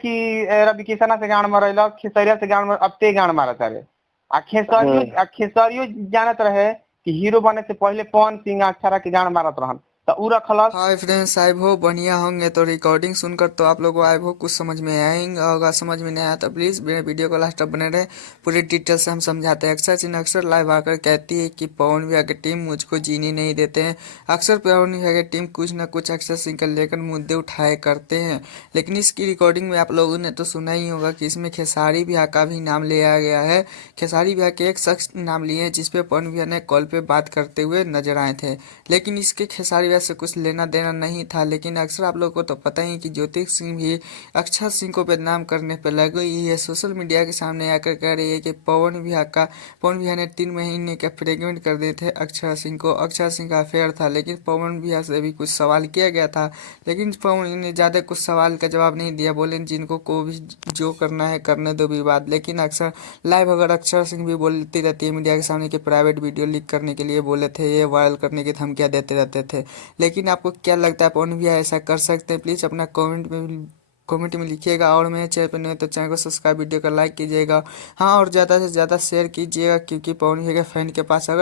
कि रवि किसना से गान मरल, खेसरिया से गान अब ते गान मारा तारे। आ खेसरियो जानत रहे कि हीरो बने से पहले पवन सिंह अक्षरा के गान मारत रहन, तो उ रखलस। हाय फ्रेंड्स, आई होप बढ़िया होंगे। तो रिकॉर्डिंग सुनकर तो आप लोगों को आई होप कुछ समझ में आएंगे, अगर समझ में नहीं आया तो प्लीज़ मेरे वीडियो को लास्ट तक बने रहे, पूरी डिटेल से हम समझाते हैं। अक्सर लाइव आकर कहती है कि पवन भैया की टीम मुझको जीने नहीं देते हैं। अक्सर पवन भैया की टीम कुछ ना कुछ अक्षर सिंह को लेकर मुद्दे उठाए करते हैं, लेकिन इसकी रिकॉर्डिंग में आप लोगों ने तो सुना ही होगा कि इसमें खेसारी भैया का भी नाम लिया गया है। खेसारी भैया के एक शख्स नाम लिए हैं जिसपे पवन भैया ने कॉल पे बात करते हुए नजर आए थे, लेकिन इसके खेसारी भैया से कुछ लेना देना नहीं था। लेकिन अक्सर आप लोगों को तो पता ही कि ज्योति सिंह भी अक्षर सिंह को बदनाम करने पर लग गई है। सोशल मीडिया के सामने आकर कह रही है कि पवन भैया ने 3 महीने का प्रेग्नेंट कर दिए थे अक्षर सिंह को। अक्षर सिंह का अफेयर था, लेकिन पवन भैया से भी कुछ सवाल किया गया था, लेकिन पवन ने ज़्यादा कुछ सवाल का जवाब नहीं दिया। बोले जिनको को भी जो करना है करने दो विवाद। लेकिन अक्सर लाइव अगर अक्षर सिंह भी बोलती रहती है मीडिया के सामने कि प्राइवेट वीडियो लीक करने के लिए बोले थे, ये वायरल करने की धमकियाँ देते रहते थे। लेकिन आपको क्या लगता है पवन भैया ऐसा कर सकते हैं? प्लीज़ अपना कमेंट में लिखिएगा, और मेरे चैनल पर नहीं हो तो चैनल को सब्सक्राइब, वीडियो को लाइक कीजिएगा, हाँ, और ज़्यादा से ज़्यादा शेयर कीजिएगा, क्योंकि पवन भैया के फैन के पास अगर